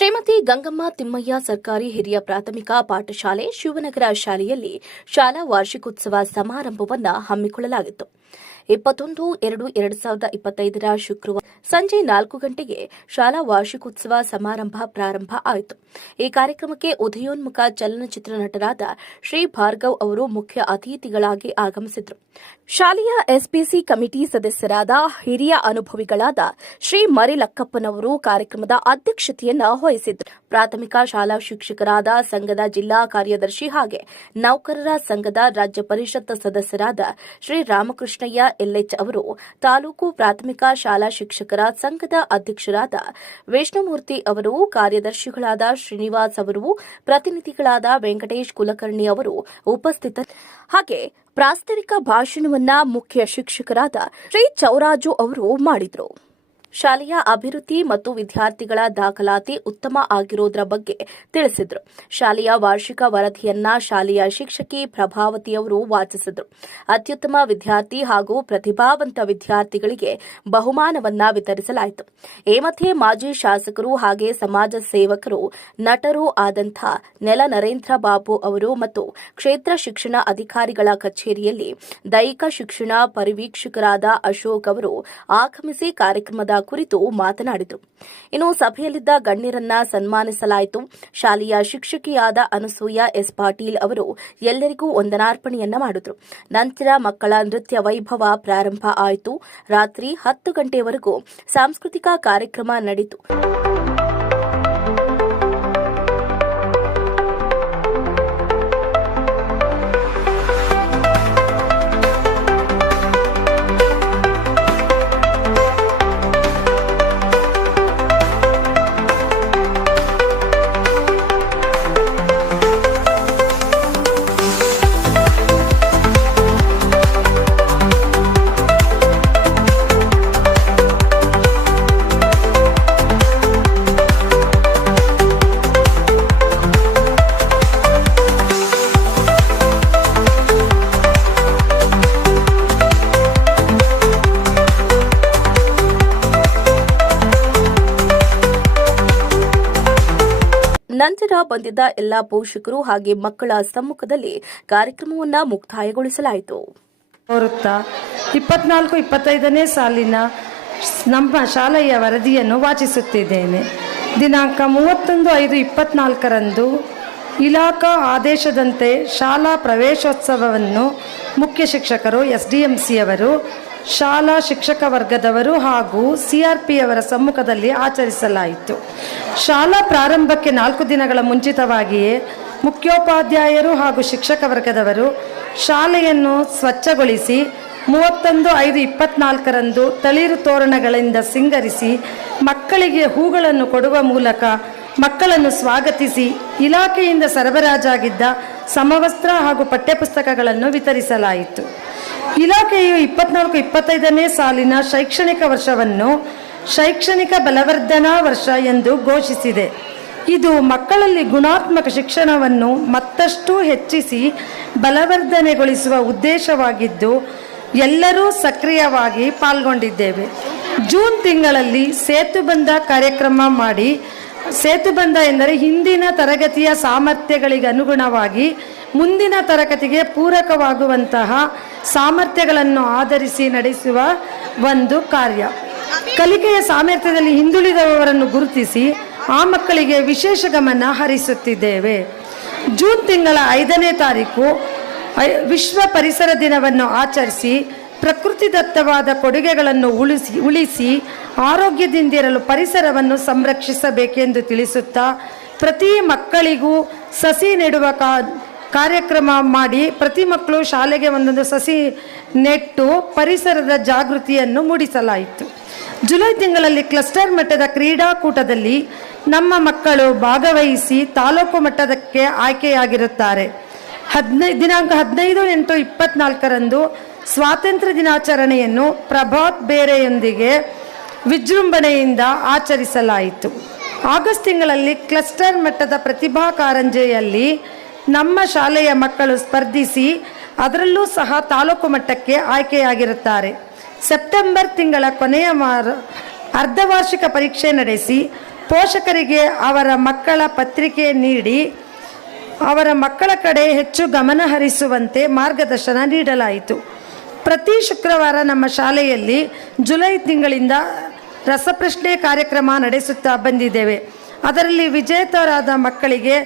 ಶ್ರೀಮತಿ ಗಂಗಮ್ಮ ತಿಮ್ಮಯ್ಯ ಸರ್ಕಾರಿ ಹಿರಿಯ ಪ್ರಾಥಮಿಕ ಪಾಠಶಾಲೆ ಶಿವನಗರ ಶಾಲೆಯಲ್ಲಿ ಶಾಲಾ ವಾರ್ಷಿಕೋತ್ಸವ ಸಮಾರಂಭವನ್ನು ಹಮ್ಮಿಕೊಳ್ಳಲಾಗಿತ್ತು. ಇಪ್ಪತ್ತೊಂದು, ಎರಡು ಎರಡು ಸಾವಿರದ ಇಪ್ಪತ್ತೈದರ ಶುಕ್ರವಾರ ಸಂಜೆ ನಾಲ್ಕು ಗಂಟೆಗೆ ಶಾಲಾ ವಾರ್ಷಿಕೋತ್ಸವ ಸಮಾರಂಭ ಪ್ರಾರಂಭ ಆಯಿತು. ಈ ಕಾರ್ಯಕ್ರಮಕ್ಕೆ ಉದಯೋನ್ಮುಖ ಚಲನಚಿತ್ರ ನಟರಾದ ಶ್ರೀ ಭಾರ್ಗವ್ ಅವರು ಮುಖ್ಯ ಅತಿಥಿಗಳಾಗಿ ಆಗಮಿಸಿದ್ರು. ಶಾಲೆಯ ಎಸ್ಪಿಸಿ ಕಮಿಟಿ ಸದಸ್ಯರಾದ ಹಿರಿಯ ಅನುಭವಿಗಳಾದ ಶ್ರೀ ಮರಿಲಕ್ಕಪ್ಪನವರು ಕಾರ್ಯಕ್ರಮದ ಅಧ್ಯಕ್ಷತೆಯನ್ನು ವಹಿಸಿದ್ರು ಪ್ರಾಥಮಿಕ ಶಾಲಾ ಶಿಕ್ಷಕರಾದ ಸಂಘದ ಜಿಲ್ಲಾ ಕಾರ್ಯದರ್ಶಿ ಹಾಗೆ ನೌಕರರ ಸಂಘದ ರಾಜ್ಯ ಪರಿಷತ್ ಸದಸ್ಯರಾದ ಶ್ರೀ ರಾಮಕೃಷ್ಣಯ್ಯ ಎಲ್ಎಚ್ ಅವರು ತಾಲೂಕು ಪ್ರಾಥಮಿಕ ಶಾಲಾ ಶಿಕ್ಷಕರ ಸಂಘದ ಅಧ್ಯಕ್ಷರಾದ ವಿಷ್ಣುಮೂರ್ತಿ ಅವರು, ಕಾರ್ಯದರ್ಶಿಗಳಾದ ಶ್ರೀನಿವಾಸ್ ಅವರು, ಪ್ರತಿನಿಧಿಗಳಾದ ವೆಂಕಟೇಶ್ ಕುಲಕರ್ಣಿ ಅವರು ಉಪಸ್ಥಿತ, ಹಾಗೆ ಪ್ರಾಸ್ತಾವಿಕ ಭಾಷಣವನ್ನ ಮುಖ್ಯ ಶಿಕ್ಷಕರಾದ ಶ್ರೀ ಚೌರಾಜು ಅವರು ಮಾಡಿದರು. ಶಾಲೆಯ ಅಭಿವೃದ್ಧಿ ಮತ್ತು ವಿದ್ಯಾರ್ಥಿಗಳ ದಾಖಲಾತಿ ಉತ್ತಮ ಆಗಿರೋದ್ರ ಬಗ್ಗೆ ತಿಳಿಸಿದ್ರು. ಶಾಲೆಯ ವಾರ್ಷಿಕ ವರದಿಯನ್ನ ಶಾಲೆಯ ಶಿಕ್ಷಕಿ ಪ್ರಭಾವತಿಯವರು ವಾಚಿಸಿದ್ರು. ಅತ್ಯುತ್ತಮ ವಿದ್ಯಾರ್ಥಿ ಹಾಗೂ ಪ್ರತಿಭಾವಂತ ವಿದ್ಯಾರ್ಥಿಗಳಿಗೆ ಬಹುಮಾನವನ್ನ ವಿತರಿಸಲಾಯಿತು. ಈ ಮಧ್ಯೆ ಮಾಜಿ ಶಾಸಕರು ಹಾಗೆ ಸಮಾಜ ಸೇವಕರು, ನಟರು ಆದಂಥ ನೆಲ ನರೇಂದ್ರ ಬಾಬು ಅವರು ಮತ್ತು ಕ್ಷೇತ್ರ ಶಿಕ್ಷಣ ಅಧಿಕಾರಿಗಳ ಕಚೇರಿಯಲ್ಲಿ ದೈಹಿಕ ಶಿಕ್ಷಣ ಪರಿವೀಕ್ಷಕರಾದ ಅಶೋಕ್ ಅವರು ಆಗಮಿಸಿ ಕಾರ್ಯಕ್ರಮದ ಕುರಿತು ಮಾತನಾಡಿದರು. ಇನ್ನು ಸಭೆಯಲ್ಲಿದ್ದ ಗಣ್ಯರನ್ನ ಸನ್ಮಾನಿಸಲಾಯಿತು. ಶಾಲೆಯ ಶಿಕ್ಷಕಿಯಾದ ಅನಸೂಯ ಎಸ್. ಪಾಟೀಲ್ ಅವರು ಎಲ್ಲರಿಗೂ ವಂದನಾರ್ಪಣೆಯನ್ನ ಮಾಡಿದ್ರು. ನಂತರ ಮಕ್ಕಳ ನೃತ್ಯ ವೈಭವ ಪ್ರಾರಂಭ ಆಯಿತು. ರಾತ್ರಿ ಹತ್ತು ಗಂಟೆವರೆಗೂ ಸಾಂಸ್ಕೃತಿಕ ಕಾರ್ಯಕ್ರಮ ನಡೆಯಿತು ನಂತರ ಬಂದಿದ್ದ ಎಲ್ಲಾ ಪೋಷಕರು ಹಾಗೆ ಮಕ್ಕಳ ಸಮ್ಮುಖದಲ್ಲಿ ಕಾರ್ಯಕ್ರಮವನ್ನ ಮುಕ್ತಾಯಗೊಳಿಸಲಾಯಿತು. ಇಪ್ಪತ್ನಾಲ್ಕು, ಇಪ್ಪತ್ತೈದನೇ ಸಾಲಿನ ನಮ್ಮ ಶಾಲೆಯ ವರದಿಯನ್ನು ವಾಚಿಸುತ್ತಿದ್ದೇನೆ. ದಿನಾಂಕ ಮೂವತ್ತೊಂದು ಐದು ಇಪ್ಪತ್ನಾಲ್ಕರಂದು ಇಲಾಖಾ ಆದೇಶದಂತೆ ಶಾಲಾ ಪ್ರವೇಶೋತ್ಸವವನ್ನು ಮುಖ್ಯ ಶಿಕ್ಷಕರು ಎಸ್ ಡಿ ಎಂ ಸಿಯವರು ಶಾಲಾ ಶಿಕ್ಷಕ ವರ್ಗದವರು ಹಾಗೂ ಸಿಆರ್ಪಿಯವರ ಆರ್ ಪಿಯವರ ಸಮ್ಮುಖದಲ್ಲಿ ಆಚರಿಸಲಾಯಿತು. ಶಾಲಾ ಪ್ರಾರಂಭಕ್ಕೆ ನಾಲ್ಕು ದಿನಗಳ ಮುಂಚಿತವಾಗಿಯೇ ಮುಖ್ಯೋಪಾಧ್ಯಾಯರು ಹಾಗೂ ಶಿಕ್ಷಕ ವರ್ಗದವರು ಶಾಲೆಯನ್ನು ಸ್ವಚ್ಛಗೊಳಿಸಿ ಮೂವತ್ತೊಂದು ಐದು ಇಪ್ಪತ್ನಾಲ್ಕರಂದು ತಳಿರು ತೋರಣಗಳಿಂದ ಸಿಂಗರಿಸಿ ಮಕ್ಕಳಿಗೆ ಹೂಗಳನ್ನು ಕೊಡುವ ಮೂಲಕ ಮಕ್ಕಳನ್ನು ಸ್ವಾಗತಿಸಿ ಇಲಾಖೆಯಿಂದ ಸರಬರಾಜಾಗಿದ್ದ ಸಮವಸ್ತ್ರ ಹಾಗೂ ಪಠ್ಯಪುಸ್ತಕಗಳನ್ನು ವಿತರಿಸಲಾಯಿತು. ಇಲಾಖೆಯು ಇಪ್ಪತ್ನಾಲ್ಕು ಇಪ್ಪತ್ತೈದನೇ ಸಾಲಿನ ಶೈಕ್ಷಣಿಕ ವರ್ಷವನ್ನು ಶೈಕ್ಷಣಿಕ ಬಲವರ್ಧನಾ ವರ್ಷ ಎಂದು ಘೋಷಿಸಿದೆ. ಇದು ಮಕ್ಕಳಲ್ಲಿ ಗುಣಾತ್ಮಕ ಶಿಕ್ಷಣವನ್ನು ಮತ್ತಷ್ಟು ಹೆಚ್ಚಿಸಿ ಬಲವರ್ಧನೆಗೊಳಿಸುವ ಉದ್ದೇಶವಾಗಿದ್ದು, ಎಲ್ಲರೂ ಸಕ್ರಿಯವಾಗಿ ಪಾಲ್ಗೊಂಡಿದ್ದೇವೆ. ಜೂನ್ ತಿಂಗಳಲ್ಲಿ ಸೇತುಬಂಧ ಕಾರ್ಯಕ್ರಮ ಮಾಡಿ ಸೇತುಬಂಧ ಎಂದರೆ ಹಿಂದಿನ ತರಗತಿಯ ಸಾಮರ್ಥ್ಯಗಳಿಗೆ ಅನುಗುಣವಾಗಿ ಮುಂದಿನ ತರಗತಿಗೆ ಪೂರಕವಾಗುವಂತಹ ಸಾಮರ್ಥ್ಯಗಳನ್ನು ಆಧರಿಸಿ ನಡೆಸುವ ಒಂದು ಕಾರ್ಯ. ಕಲಿಕೆಯ ಸಾಮರ್ಥ್ಯದಲ್ಲಿ ಹಿಂದುಳಿದವರನ್ನು ಗುರುತಿಸಿ ಆ ಮಕ್ಕಳಿಗೆ ವಿಶೇಷ ಗಮನ ಹರಿಸುತ್ತಿದ್ದೇವೆ. ಜೂನ್ ತಿಂಗಳ ಐದನೇ ತಾರೀಕು ವಿಶ್ವ ಪರಿಸರ ದಿನವನ್ನು ಆಚರಿಸಿ ಪ್ರಕೃತಿದತ್ತವಾದ ಕೊಡುಗೆಗಳನ್ನು ಉಳಿಸಿ ಉಳಿಸಿ ಆರೋಗ್ಯದಿಂದಿರಲು ಪರಿಸರವನ್ನು ಸಂರಕ್ಷಿಸಬೇಕೆಂದು ತಿಳಿಸುತ್ತಾ ಪ್ರತಿ ಮಕ್ಕಳಿಗೂ ಸಸಿ ನೆಡುವ ಕಾ ಕಾರ್ಯಕ್ರಮ ಮಾಡಿ ಪ್ರತಿ ಮಕ್ಕಳು ಶಾಲೆಗೆ ಒಂದೊಂದು ಸಸಿ ನೆಟ್ಟು ಪರಿಸರದ ಜಾಗೃತಿಯನ್ನು ಮೂಡಿಸಲಾಯಿತು. ಜುಲೈ ತಿಂಗಳಲ್ಲಿ ಕ್ಲಸ್ಟರ್ ಮಟ್ಟದ ಕ್ರೀಡಾಕೂಟದಲ್ಲಿ ನಮ್ಮ ಮಕ್ಕಳು ಭಾಗವಹಿಸಿ ತಾಲೂಕು ಮಟ್ಟದಕ್ಕೆ ಆಯ್ಕೆಯಾಗಿರುತ್ತಾರೆ. ಹದಿನೈದು ದಿನಾಂಕ ಹದಿನೈದು ಎಂಟು ಇಪ್ಪತ್ನಾಲ್ಕರಂದು ಸ್ವಾತಂತ್ರ್ಯ ದಿನಾಚರಣೆಯನ್ನು ಪ್ರಭಾತ್ ಬೇರೆಯೊಂದಿಗೆ ವಿಜೃಂಭಣೆಯಿಂದ ಆಚರಿಸಲಾಯಿತು. ಆಗಸ್ಟ್ ತಿಂಗಳಲ್ಲಿ ಕ್ಲಸ್ಟರ್ ಮಟ್ಟದ ಪ್ರತಿಭಾ ಕಾರಂಜಿಯಲ್ಲಿ ನಮ್ಮ ಶಾಲೆಯ ಮಕ್ಕಳು ಸ್ಪರ್ಧಿಸಿ ಅದರಲ್ಲೂ ಸಹ ತಾಲೂಕು ಮಟ್ಟಕ್ಕೆ ಆಯ್ಕೆಯಾಗಿರುತ್ತಾರೆ. ಸೆಪ್ಟೆಂಬರ್ ತಿಂಗಳ ಕೊನೆಯ ವಾರ ಅರ್ಧವಾರ್ಷಿಕ ಪರೀಕ್ಷೆ ನಡೆಸಿ ಪೋಷಕರಿಗೆ ಅವರ ಮಕ್ಕಳ ಪತ್ರಿಕೆ ನೀಡಿ ಅವರ ಮಕ್ಕಳ ಕಡೆ ಹೆಚ್ಚು ಗಮನ ಹರಿಸುವಂತೆ ಮಾರ್ಗದರ್ಶನ ನೀಡಲಾಯಿತು. ಪ್ರತಿ ಶುಕ್ರವಾರ ನಮ್ಮ ಶಾಲೆಯಲ್ಲಿ ಜುಲೈ ತಿಂಗಳಿಂದ ರಸಪ್ರಶ್ನೆ ಕಾರ್ಯಕ್ರಮ ನಡೆಸುತ್ತಾ ಬಂದಿದ್ದೇವೆ. ಅದರಲ್ಲಿ ವಿಜೇತರಾದ ಮಕ್ಕಳಿಗೆ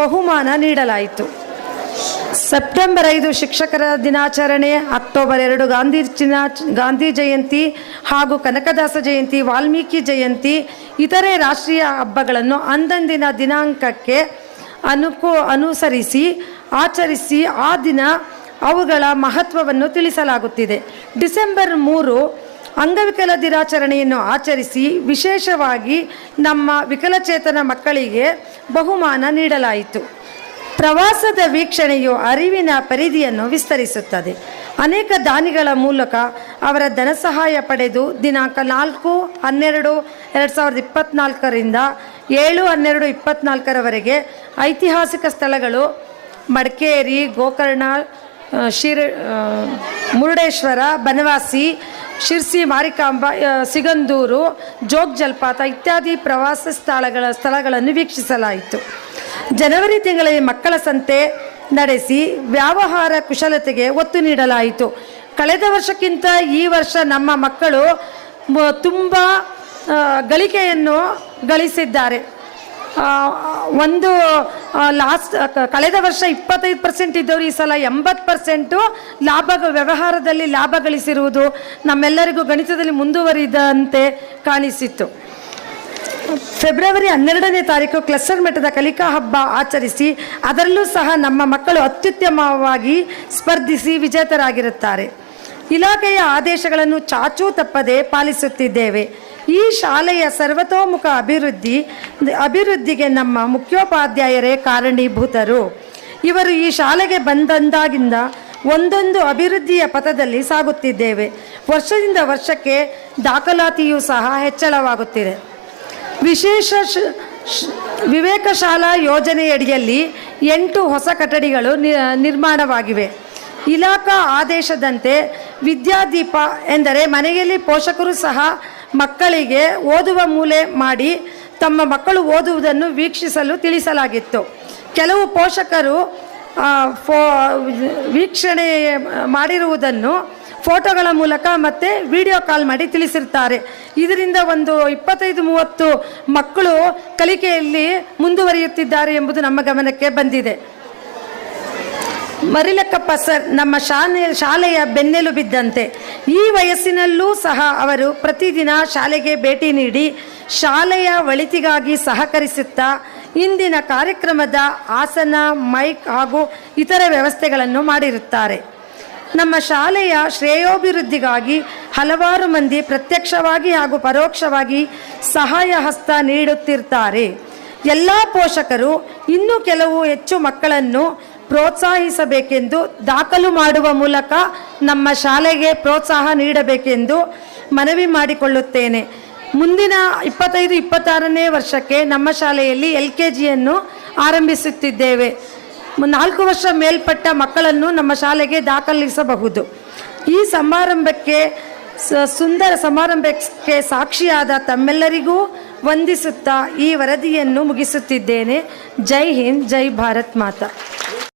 ಬಹುಮಾನ ನೀಡಲಾಯಿತು. ಸೆಪ್ಟೆಂಬರ್ ಐದು ಶಿಕ್ಷಕರ ದಿನಾಚರಣೆ, ಅಕ್ಟೋಬರ್ ಎರಡು ಗಾಂಧಿ ದಿನಾ ಗಾಂಧಿ ಜಯಂತಿ ಹಾಗೂ ಕನಕದಾಸ ಜಯಂತಿ, ವಾಲ್ಮೀಕಿ ಜಯಂತಿ, ಇತರೆ ರಾಷ್ಟ್ರೀಯ ಹಬ್ಬಗಳನ್ನು ಅಂದಂದಿನ ದಿನಾಂಕಕ್ಕೆ ಅನುಕು, ಅನುಸರಿಸಿ, ಆಚರಿಸಿ ಆ ದಿನ ಅವುಗಳ ಮಹತ್ವವನ್ನು ತಿಳಿಸಲಾಗುತ್ತಿದೆ. ಡಿಸೆಂಬರ್ ಮೂರು ಅಂಗವಿಕಲ ದಿನಾಚರಣೆಯನ್ನು ಆಚರಿಸಿ ವಿಶೇಷವಾಗಿ ನಮ್ಮ ವಿಕಲಚೇತನ ಮಕ್ಕಳಿಗೆ ಬಹುಮಾನ ನೀಡಲಾಯಿತು. ಪ್ರವಾಸದ ವೀಕ್ಷಣೆಯು ಅರಿವಿನ ಪರಿಧಿಯನ್ನು ವಿಸ್ತರಿಸುತ್ತದೆ. ಅನೇಕ ದಾನಿಗಳ ಮೂಲಕ ಅವರ ಧನ ಸಹಾಯ ಪಡೆದು ದಿನಾಂಕ ನಾಲ್ಕು, ಹನ್ನೆರಡು, ಎರಡು ಸಾವಿರದ ಇಪ್ಪತ್ತ್ನಾಲ್ಕರಿಂದ ಏಳು, ಹನ್ನೆರಡು ಇಪ್ಪತ್ತ್ನಾಲ್ಕರವರೆಗೆ ಐತಿಹಾಸಿಕ ಸ್ಥಳಗಳು ಮಡಿಕೇರಿ, ಗೋಕರ್ಣ, ಶಿರ ಮುರುಡೇಶ್ವರ, ಬನವಾಸಿ ಶಿರ್ಸಿ, ಮಾರಿಕಾಂಬ ಸಿಗಂದೂರು, ಜೋಗ್ ಜಲಪಾತ ಇತ್ಯಾದಿ ಪ್ರವಾಸ ಸ್ಥಳಗಳ ಸ್ಥಳಗಳನ್ನು ವೀಕ್ಷಿಸಲಾಯಿತು. ಜನವರಿ ತಿಂಗಳಲ್ಲಿ ಮಕ್ಕಳ ಸಂತೆ ನಡೆಸಿ ವ್ಯವಹಾರ ಕುಶಲತೆಗೆ ಒತ್ತು ನೀಡಲಾಯಿತು. ಕಳೆದ ವರ್ಷಕ್ಕಿಂತ ಈ ವರ್ಷ ನಮ್ಮ ಮಕ್ಕಳು ತುಂಬ ಗಳಿಕೆಯನ್ನು ಗಳಿಸಿದ್ದಾರೆ. ಒಂದು ಲಾಸ್ಟ್ ಕಳೆದ ವರ್ಷ ಇಪ್ಪತ್ತೈದು ಪರ್ಸೆಂಟ್ ಇದ್ದವರು ಈ ಸಲ ಎಂಬತ್ತು ಪರ್ಸೆಂಟು ಲಾಭ, ವ್ಯವಹಾರದಲ್ಲಿ ಲಾಭ ಗಳಿಸಿರುವುದು ನಮ್ಮೆಲ್ಲರಿಗೂ ಗಣಿತದಲ್ಲಿ ಮುಂದುವರಿದಂತೆ ಕಾಣಿಸಿತ್ತು. ಫೆಬ್ರವರಿ ಹನ್ನೆರಡನೇ ತಾರೀಕು ಕ್ಲಸ್ಟರ್ ಮಟ್ಟದ ಕಲಿಕಾ ಹಬ್ಬ ಆಚರಿಸಿ ಅದರಲ್ಲೂ ಸಹ ನಮ್ಮ ಮಕ್ಕಳು ಅತ್ಯುತ್ತಮವಾಗಿ ಸ್ಪರ್ಧಿಸಿ ವಿಜೇತರಾಗಿರುತ್ತಾರೆ. ಇಲಾಖೆಯ ಆದೇಶಗಳನ್ನು ಚಾಚೂ ತಪ್ಪದೆ ಪಾಲಿಸುತ್ತಿದ್ದೇವೆ. ಈ ಶಾಲೆಯ ಸರ್ವತೋಮುಖ ಅಭಿವೃದ್ಧಿ, ಅಭಿವೃದ್ಧಿಗೆ ನಮ್ಮ ಮುಖ್ಯೋಪಾಧ್ಯಾಯರೇ ಕಾರಣೀಭೂತರು. ಇವರು ಈ ಶಾಲೆಗೆ ಬಂದಂದಾಗಿಂದ ಒಂದೊಂದು ಅಭಿವೃದ್ಧಿಯ ಪಥದಲ್ಲಿ ಸಾಗುತ್ತಿದ್ದೇವೆ. ವರ್ಷದಿಂದ ವರ್ಷಕ್ಕೆ ದಾಖಲಾತಿಯೂ ಸಹ ಹೆಚ್ಚಳವಾಗುತ್ತಿದೆ. ವಿಶೇಷ ವಿವೇಕ ಶಾಲಾ ಯೋಜನೆಯಡಿಯಲ್ಲಿ ಎಂಟು ಹೊಸ ಕಟ್ಟಡಿಗಳು ನಿರ್ಮಾಣವಾಗಿವೆ. ಇಲಾಖಾ ಆದೇಶದಂತೆ ವಿದ್ಯಾದೀಪ ಎಂದರೆ ಮನೆಯಲ್ಲಿ ಪೋಷಕರು ಸಹ ಮಕ್ಕಳಿಗೆ ಓದುವ ಮೂಲೆ ಮಾಡಿ ತಮ್ಮ ಮಕ್ಕಳು ಓದುವುದನ್ನು ವೀಕ್ಷಿಸಲು ತಿಳಿಸಲಾಗಿತ್ತು. ಕೆಲವು ಪೋಷಕರು ಫೋ, ವೀಕ್ಷಣೆ ಮಾಡಿರುವುದನ್ನು ಫೋಟೋಗಳ ಮೂಲಕ ಮತ್ತು ವಿಡಿಯೋ ಕಾಲ್ ಮಾಡಿ ತಿಳಿಸಿರ್ತಾರೆ. ಇದರಿಂದ ಒಂದು ಇಪ್ಪತ್ತೈದು ಮೂವತ್ತು ಮಕ್ಕಳು ಕಲಿಕೆಯಲ್ಲಿ ಮುಂದುವರಿಯುತ್ತಿದ್ದಾರೆ ಎಂಬುದು ನಮ್ಮ ಗಮನಕ್ಕೆ ಬಂದಿದೆ. ಮರಿಲಕ್ಕಪ್ಪ ಸರ್, ನಮ್ಮ ಶಾಲೆ ಶಾಲೆಯ ಬೆನ್ನೆಲು ಬಿದ್ದಂತೆ. ಈ ವಯಸ್ಸಿನಲ್ಲೂ ಸಹ ಅವರು ಪ್ರತಿದಿನ ಶಾಲೆಗೆ ಭೇಟಿ ನೀಡಿ ಶಾಲೆಯ ಒಳಿತಿಗಾಗಿ ಸಹಕರಿಸುತ್ತಾ ಇಂದಿನ ಕಾರ್ಯಕ್ರಮದ ಆಸನ, ಮೈಕ್ ಹಾಗೂ ಇತರ ವ್ಯವಸ್ಥೆಗಳನ್ನು ಮಾಡಿರುತ್ತಾರೆ. ನಮ್ಮ ಶಾಲೆಯ ಶ್ರೇಯೋಭಿವೃದ್ಧಿಗಾಗಿ ಹಲವಾರು ಮಂದಿ ಪ್ರತ್ಯಕ್ಷವಾಗಿ ಹಾಗೂ ಪರೋಕ್ಷವಾಗಿ ಸಹಾಯ ಹಸ್ತ ನೀಡುತ್ತಿರ್ತಾರೆ ಎಲ್ಲ ಪೋಷಕರು, ಇನ್ನೂ ಕೆಲವು ಹೆಚ್ಚು ಮಕ್ಕಳನ್ನು ಪ್ರೋತ್ಸಾಹಿಸಬೇಕೆಂದು, ದಾಖಲು ಮಾಡುವ ಮೂಲಕ ನಮ್ಮ ಶಾಲೆಗೆ ಪ್ರೋತ್ಸಾಹ ನೀಡಬೇಕೆಂದು ಮನವಿ ಮಾಡಿಕೊಳ್ಳುತ್ತೇನೆ. ಮುಂದಿನ ಇಪ್ಪತ್ತೈದು, ಇಪ್ಪತ್ತಾರನೇ ವರ್ಷಕ್ಕೆ ನಮ್ಮ ಶಾಲೆಯಲ್ಲಿ ಎಲ್ ಕೆ ಜಿಯನ್ನು ಆರಂಭಿಸುತ್ತಿದ್ದೇವೆ. ನಾಲ್ಕು ವರ್ಷ ಮೇಲ್ಪಟ್ಟ ಮಕ್ಕಳನ್ನು ನಮ್ಮ ಶಾಲೆಗೆ ದಾಖಲಿಸಬಹುದು. ಈ ಸಮಾರಂಭಕ್ಕೆ ಸುಂದರ ಸಮಾರಂಭಕ್ಕೆ ಸಾಕ್ಷಿಯಾದ ತಮ್ಮೆಲ್ಲರಿಗೂ ವಂದಿಸುತ್ತಾ ಈ ವರದಿಯನ್ನು ಮುಗಿಸುತ್ತಿದ್ದೇನೆ. ಜೈ ಹಿಂದ್, ಜೈ ಭಾರತ್ ಮಾತಾ.